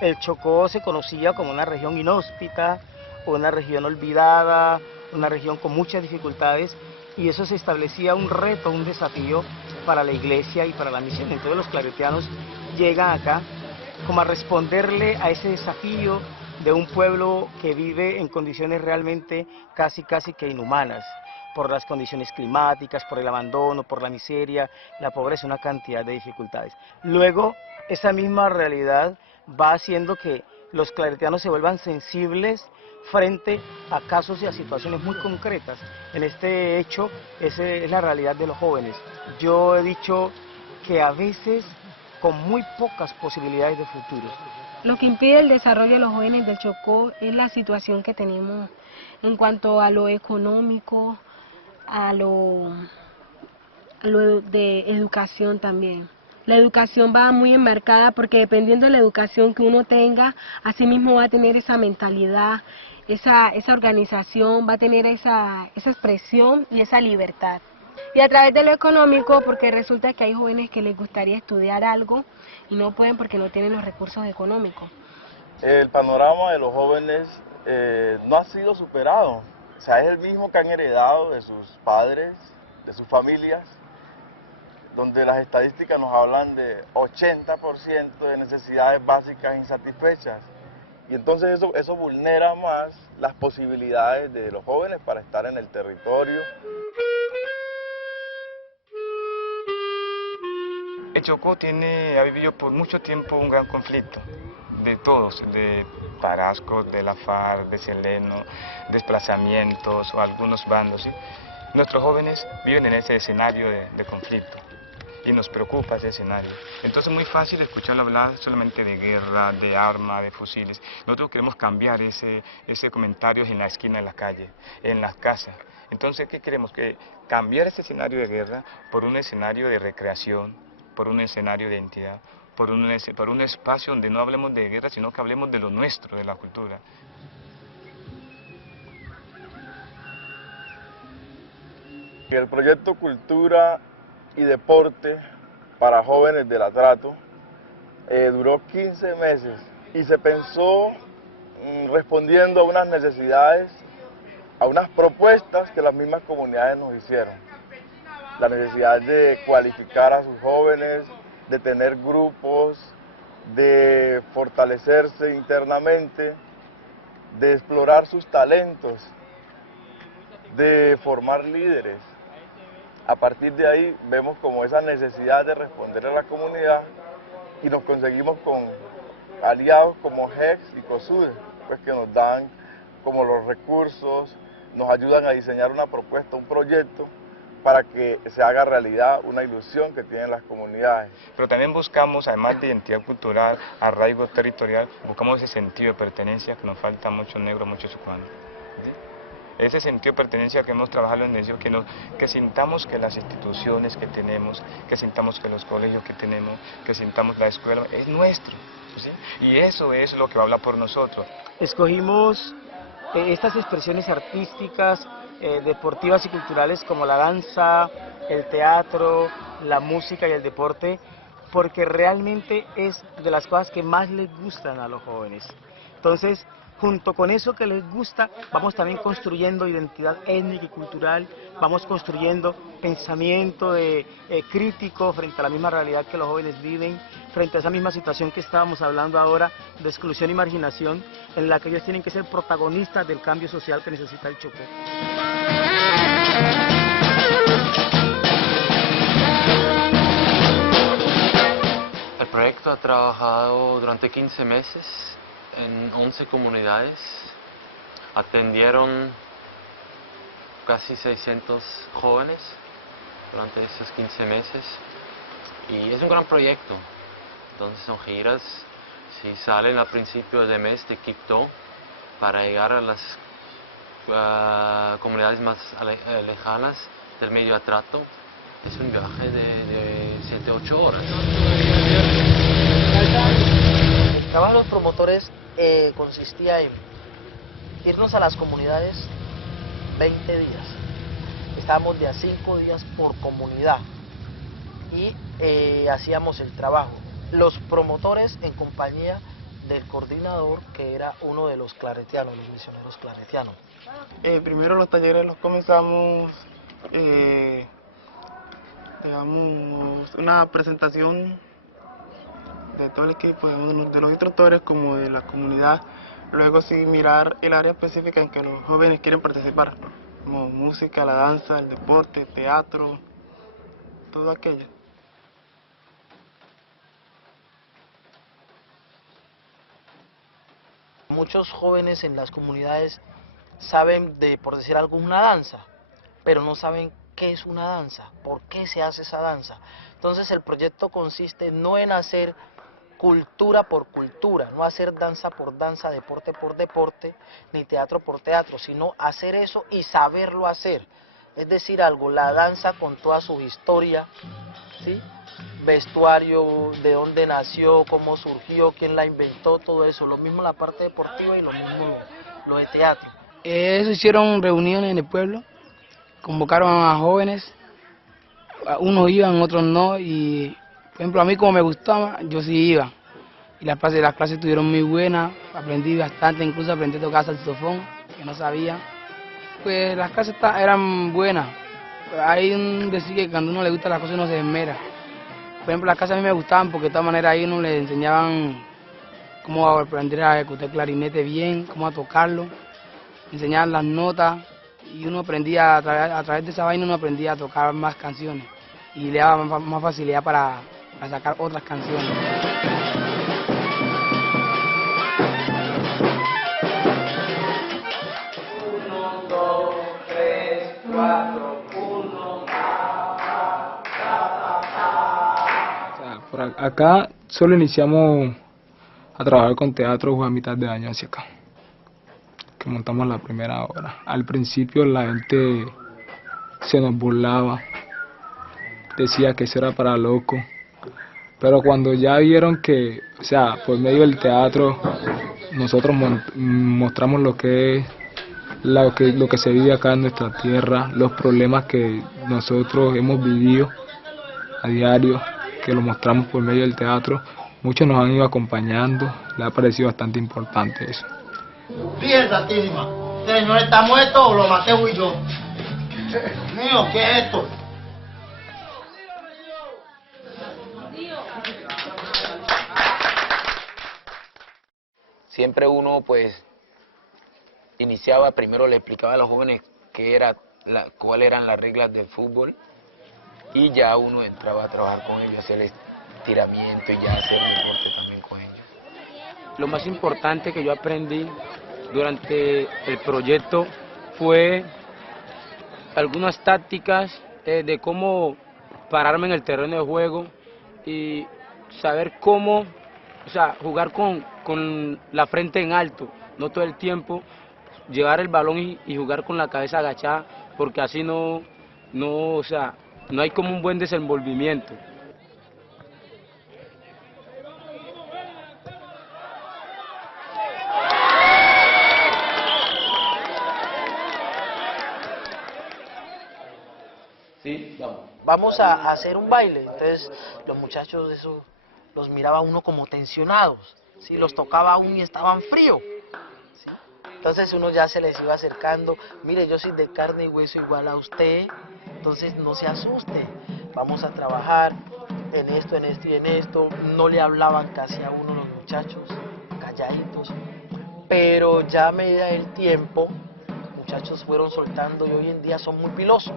El Chocó se conocía como una región inhóspita, una región olvidada, una región con muchas dificultades, y eso se establecía un reto, un desafío para la iglesia y para la misión. Entonces los claretianos llegan acá como a responderle a ese desafío de un pueblo que vive en condiciones realmente casi que inhumanas, por las condiciones climáticas, por el abandono, por la miseria, la pobreza, una cantidad de dificultades. Luego, esa misma realidad va haciendo que los claretianos se vuelvan sensibles frente a casos y a situaciones muy concretas. En este hecho, esa es la realidad de los jóvenes. Yo he dicho que a veces con muy pocas posibilidades de futuro. Lo que impide el desarrollo de los jóvenes del Chocó es la situación que tenemos en cuanto a lo económico, a lo de educación también. La educación va muy enmarcada porque dependiendo de la educación que uno tenga, así mismo va a tener esa mentalidad, esa organización, va a tener esa expresión y esa libertad. Y a través de lo económico, porque resulta que hay jóvenes que les gustaría estudiar algo y no pueden porque no tienen los recursos económicos. El panorama de los jóvenes no ha sido superado. O sea, es el mismo que han heredado de sus padres, de sus familias, donde las estadísticas nos hablan de 80% de necesidades básicas insatisfechas. Y entonces eso vulnera más las posibilidades de los jóvenes para estar en el territorio. El Chocó ha vivido por mucho tiempo un gran conflicto de todos, de Tarascos, de la FARC, de Seleno, desplazamientos o algunos bandos, ¿sí? Nuestros jóvenes viven en ese escenario de conflicto y nos preocupa ese escenario. Entonces es muy fácil escucharlo hablar solamente de guerra, de armas, de fusiles. Nosotros queremos cambiar ese comentario en la esquina de la calle, en las casas. Entonces, ¿qué queremos? Que cambiar ese escenario de guerra por un escenario de recreación, por un escenario de identidad, por un espacio donde no hablemos de guerra, sino que hablemos de lo nuestro, de la cultura. El proyecto Cultura y Deporte para Jóvenes del Atrato duró 15 meses y se pensó respondiendo a unas necesidades, a unas propuestas que las mismas comunidades nos hicieron. La necesidad de cualificar a sus jóvenes, de tener grupos, de fortalecerse internamente, de explorar sus talentos, de formar líderes. A partir de ahí vemos como esa necesidad de responder a la comunidad y nos conseguimos con aliados como HEX y COSUDE, pues que nos dan como los recursos, nos ayudan a diseñar una propuesta, un proyecto para que se haga realidad una ilusión que tienen las comunidades. Pero también buscamos, además de identidad cultural, arraigo territorial, buscamos ese sentido de pertenencia que nos falta a muchos negros, muchos chocuanos. Ese sentido de pertenencia que hemos trabajado en eso, que sintamos que las instituciones que tenemos, que sintamos que los colegios que tenemos, que sintamos la escuela, es nuestro, ¿sí? Y eso es lo que habla por nosotros. Escogimos estas expresiones artísticas, deportivas y culturales como la danza, el teatro, la música y el deporte, porque realmente es de las cosas que más les gustan a los jóvenes. Entonces, junto con eso que les gusta, vamos también construyendo identidad étnica y cultural, vamos construyendo pensamiento crítico frente a la misma realidad que los jóvenes viven, frente a esa misma situación que estábamos hablando ahora de exclusión y marginación, en la que ellos tienen que ser protagonistas del cambio social que necesita el Chocó. El proyecto ha trabajado durante 15 meses en 11 comunidades, atendieron casi 600 jóvenes durante esos 15 meses y es un gran proyecto. Entonces son giras, si salen a principios de mes de Quibdó para llegar a las comunidades más lejanas del medio Atrato, es un viaje de 7-8 horas. El trabajo de los promotores consistía en irnos a las comunidades 20 días. Estábamos de a 5 días por comunidad y hacíamos el trabajo. Los promotores en compañía del coordinador, que era uno de los claretianos, los misioneros claretianos. Primero los talleres los comenzamos, digamos, una presentación de todo el equipo, de los instructores como de la comunidad. Luego sí mirar el área específica en que los jóvenes quieren participar, como música, la danza, el deporte, teatro, todo aquello. Muchos jóvenes en las comunidades saben de, por decir algo, una danza, pero no saben qué es una danza, por qué se hace esa danza. Entonces el proyecto consiste no en hacer cultura por cultura, no hacer danza por danza, deporte por deporte, ni teatro por teatro, sino hacer eso y saberlo hacer. Es decir, algo, la danza con toda su historia, ¿sí? Vestuario, de dónde nació, cómo surgió, quién la inventó, todo eso. Lo mismo la parte deportiva y lo mismo lo de teatro. Eso hicieron reuniones en el pueblo, convocaron a jóvenes, unos iban, otros no, y por ejemplo a mí como me gustaba, yo sí iba. Y las clases estuvieron muy buenas, aprendí bastante, incluso aprendí a tocar saxofón, que no sabía. Pues las clases eran buenas, hay un decir que cuando uno le gusta las cosas uno se esmera. Por ejemplo, las clases a mí me gustaban porque de todas maneras ahí uno le enseñaban cómo aprender a ejecutar clarinete bien, cómo a tocarlo, enseñaban las notas y uno aprendía, a través de esa vaina uno aprendía a tocar más canciones y le daba más facilidad para sacar otras canciones. 1, 2, 3, 4, 1. Por acá solo iniciamos a trabajar con teatro a mitad de año hacia acá, que montamos la primera obra. Al principio la gente se nos burlaba, decía que eso era para locos, pero cuando ya vieron que, o sea, por medio del teatro nosotros mostramos lo que es lo que se vive acá en nuestra tierra, los problemas que nosotros hemos vivido a diario, que lo mostramos por medio del teatro, muchos nos han ido acompañando, le ha parecido bastante importante eso. Fíjense, Santísima, este señor está muerto o lo maté fui yo. Mío, ¿qué es esto? Siempre uno pues iniciaba, primero le explicaba a los jóvenes cuáles eran las reglas del fútbol y ya uno entraba a trabajar con ellos, hacer el estiramiento y ya hacer deporte también con ellos. Lo más importante que yo aprendí durante el proyecto fue algunas tácticas de cómo pararme en el terreno de juego y saber cómo, o sea, jugar con la frente en alto, no todo el tiempo, llevar el balón y jugar con la cabeza agachada, porque así no hay como un buen desenvolvimiento. Sí, vamos. Vamos a hacer un baile. Entonces los muchachos eso los miraba uno como tensionados, ¿sí? Los tocaba aún y estaban fríos, ¿sí? Entonces uno ya se les iba acercando, mire, yo soy de carne y hueso igual a usted, entonces no se asuste, vamos a trabajar en esto, en esto y en esto. No le hablaban casi a uno los muchachos, calladitos, pero ya a medida del tiempo, los muchachos fueron soltando y hoy en día son muy pilosos.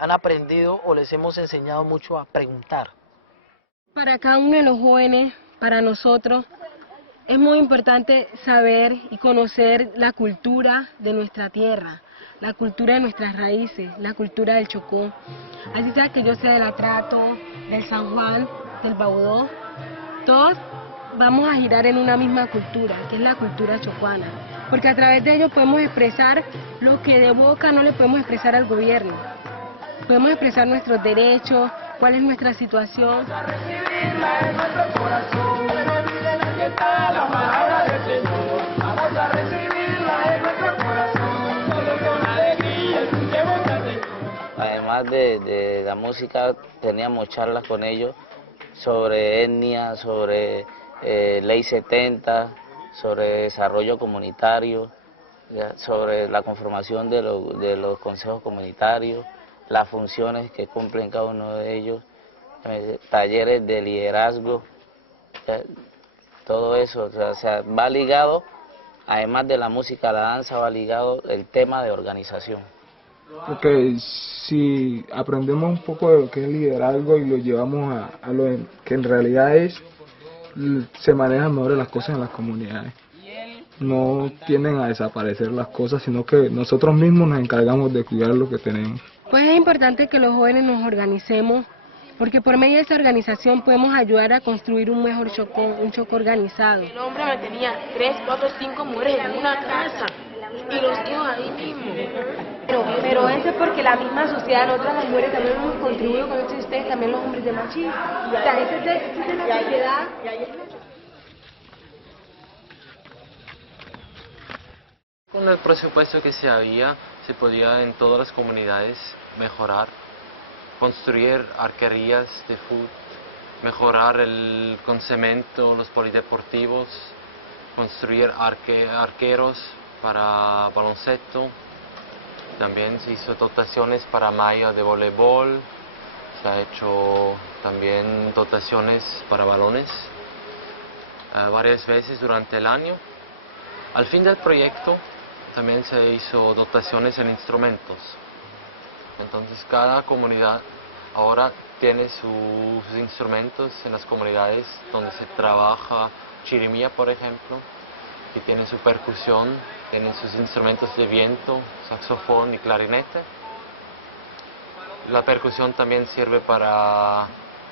Han aprendido o les hemos enseñado mucho a preguntar. Para cada uno de los jóvenes, para nosotros, es muy importante saber y conocer la cultura de nuestra tierra, la cultura de nuestras raíces, la cultura del Chocó. Así sea que yo sea del Atrato, del San Juan, del Baudó, todos vamos a girar en una misma cultura, que es la cultura chocuana, porque a través de ello podemos expresar lo que de boca no le podemos expresar al gobierno. Podemos expresar nuestros derechos, cuál es nuestra situación. Además de la música, teníamos charlas con ellos sobre etnia, sobre Ley 70, sobre desarrollo comunitario, sobre la conformación de los consejos comunitarios, las funciones que cumplen cada uno de ellos, talleres de liderazgo, todo eso, o sea, va ligado, además de la música, la danza, va ligado el tema de organización. Porque si aprendemos un poco de lo que es liderazgo y lo llevamos a lo que en realidad es, se manejan mejor las cosas en las comunidades. No tienden a desaparecer las cosas, sino que nosotros mismos nos encargamos de cuidar lo que tenemos. Pues es importante que los jóvenes nos organicemos, porque por medio de esta organización podemos ayudar a construir un mejor Chocó, un Chocó organizado. El hombre mantenía 3, 4, 5 mujeres en una casa y los hijos ahí mismo. Pero eso es porque la misma sociedad, nosotras las mujeres también hemos contribuido con esto y ustedes también los hombres de machismo. O sea, eso es de la sociedad. Con el presupuesto que se había, se podía en todas las comunidades mejorar, construir arquerías de fútbol, mejorar con cemento los polideportivos, construir arqueros para baloncesto. También se hizo dotaciones para malla de voleibol, se ha hecho también dotaciones para balones varias veces durante el año. Al fin del proyecto también se hizo dotaciones en instrumentos. Entonces cada comunidad ahora tiene sus instrumentos en las comunidades donde se trabaja chirimía, por ejemplo, que tiene su percusión, tienen sus instrumentos de viento, saxofón y clarinete. La percusión también sirve para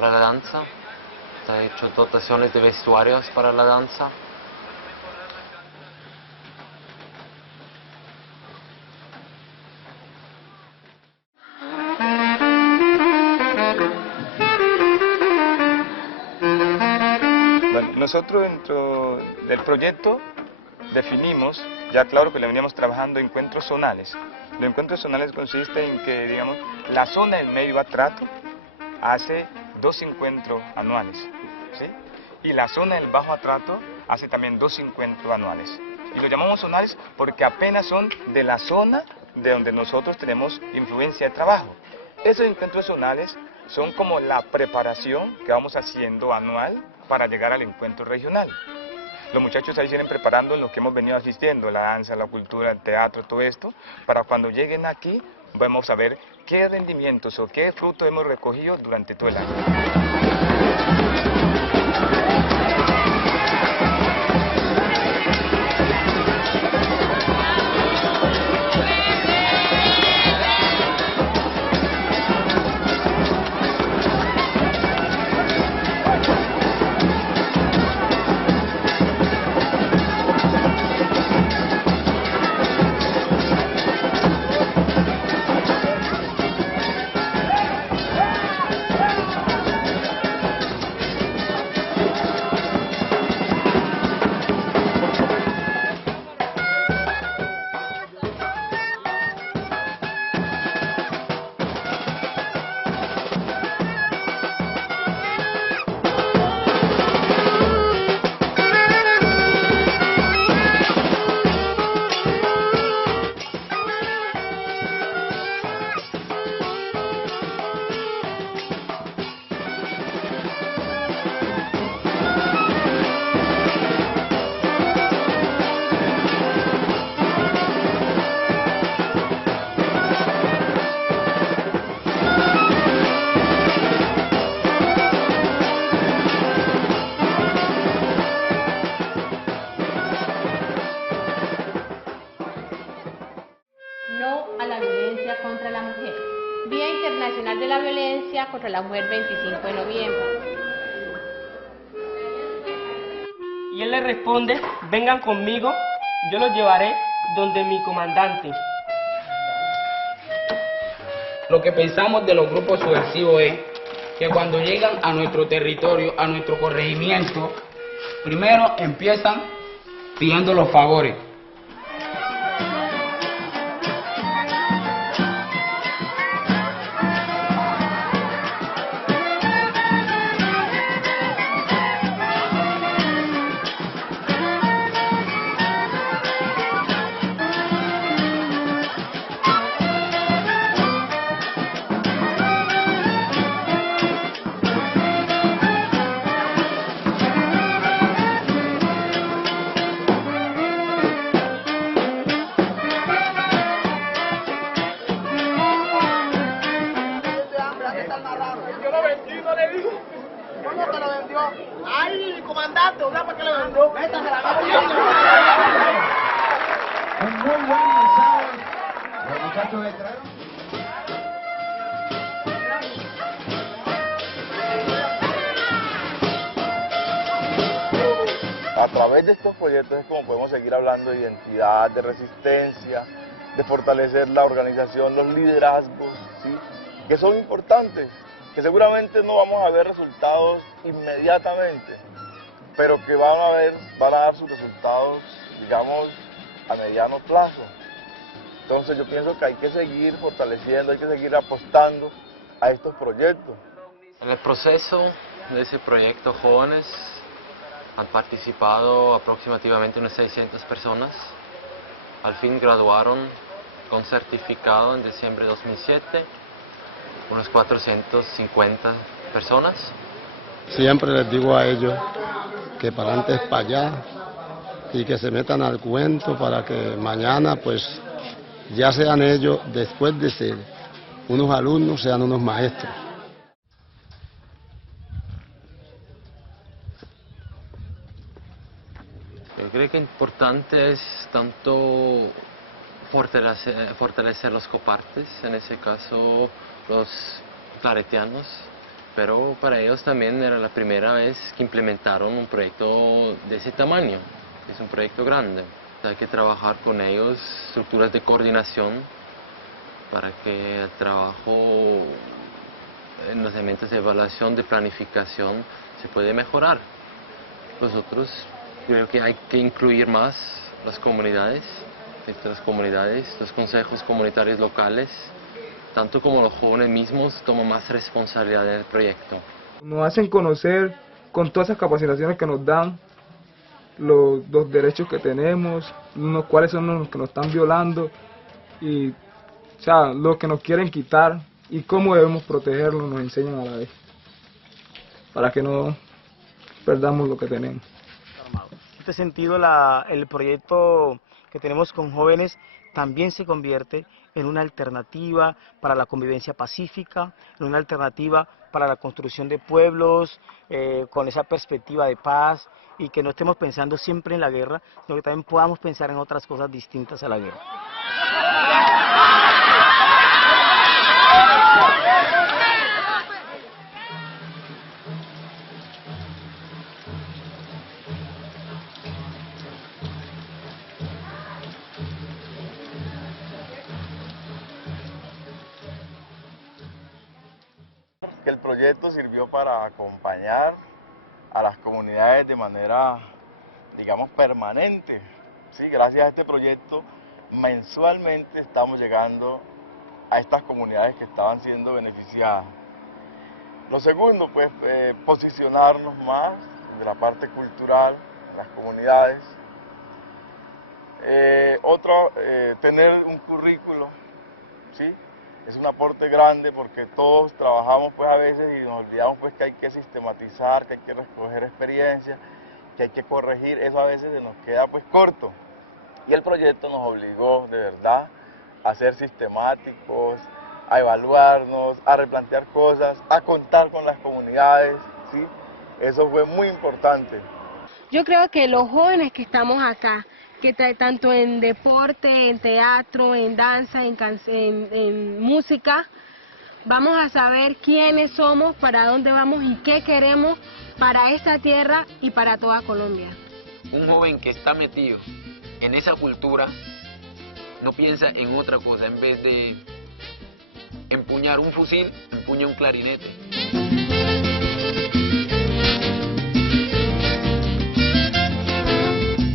la danza. Se han hecho dotaciones de vestuarios para la danza. Bueno, nosotros dentro del proyecto definimos, ya claro que le veníamos trabajando encuentros zonales. Los encuentros zonales consisten en que, digamos, la zona del medio atrato hace 2 encuentros anuales, ¿sí? Y la zona del bajo atrato hace también 2 encuentros anuales. Y lo llamamos zonales porque apenas son de la zona de donde nosotros tenemos influencia de trabajo. Esos encuentros zonales son como la preparación que vamos haciendo anual para llegar al encuentro regional. Los muchachos ahí se vienen preparando en lo que hemos venido asistiendo, la danza, la cultura, el teatro, todo esto, para cuando lleguen aquí vamos a ver qué rendimientos o qué frutos hemos recogido durante todo el año. Internacional de la Violencia contra la Mujer 25 de noviembre. Y él le responde, vengan conmigo, yo los llevaré donde mi comandante. Lo que pensamos de los grupos subversivos es que cuando llegan a nuestro territorio, a nuestro corregimiento, primero empiezan pidiendo los favores. a través de estos proyectos es como podemos seguir hablando de identidad, de resistencia, de fortalecer la organización, los liderazgos, ¿sí? Que son importantes, que seguramente no vamos a ver resultados inmediatamente, pero que van a dar sus resultados, digamos, a mediano plazo. Entonces yo pienso que hay que seguir fortaleciendo, hay que seguir apostando a estos proyectos. En el proceso de ese proyecto, jóvenes han participado aproximadamente unas 600 personas. Al fin graduaron con certificado en diciembre de 2007, unas 450 personas. Siempre les digo a ellos que para adelante es para allá y que se metan al cuento para que mañana pues ya sean ellos, después de ser unos alumnos, sean unos maestros. Yo creo que importante es tanto fortalecer los copartes, en ese caso los claretianos, pero para ellos también era la primera vez que implementaron un proyecto de ese tamaño, es un proyecto grande. Hay que trabajar con ellos, estructuras de coordinación, para que el trabajo en los elementos de evaluación, de planificación, se puede mejorar. Nosotros creo que hay que incluir más las comunidades, los consejos comunitarios locales, tanto como los jóvenes mismos toman más responsabilidad en el proyecto. Nos hacen conocer con todas esas capacitaciones que nos dan, los derechos que tenemos, cuáles son los que nos están violando y los que nos quieren quitar y cómo debemos protegerlos, nos enseñan a la vez, para que no perdamos lo que tenemos. En este sentido, el proyecto que tenemos con jóvenes también se convierte en una alternativa para la convivencia pacífica, en una alternativa para la construcción de pueblos, con esa perspectiva de paz, y que no estemos pensando siempre en la guerra, sino que también podamos pensar en otras cosas distintas a la guerra. Que el proyecto sirvió para acompañar a las comunidades de manera, digamos, permanente. Sí, gracias a este proyecto, mensualmente estamos llegando a estas comunidades que estaban siendo beneficiadas. Lo segundo, pues, posicionarnos más de la parte cultural en las comunidades. Tener un currículo, ¿sí? Es un aporte grande porque todos trabajamos pues a veces y nos olvidamos pues que hay que sistematizar, que hay que recoger experiencias, que hay que corregir, eso a veces se nos queda pues corto. Y el proyecto nos obligó de verdad a ser sistemáticos, a evaluarnos, a replantear cosas, a contar con las comunidades, ¿sí? Eso fue muy importante. Yo creo que los jóvenes que estamos acá, que tanto en deporte, en teatro, en danza, en música, vamos a saber quiénes somos, para dónde vamos y qué queremos para esta tierra y para toda Colombia. Un joven que está metido en esa cultura no piensa en otra cosa, en vez de empuñar un fusil, empuña un clarinete.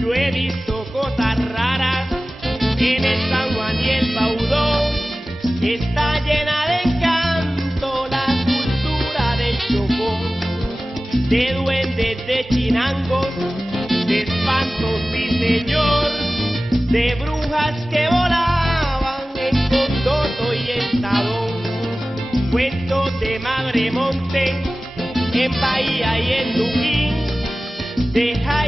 Yo he visto cosas raras en el San Juan y el Baudó. Está llena de encanto la cultura del Chocó, de duendes, de chinangos, de espantos, sí señor, de brujas que volaban en Condoto y en Tadón, cuentos de Madremonte, en Bahía y en Luquín, de Jai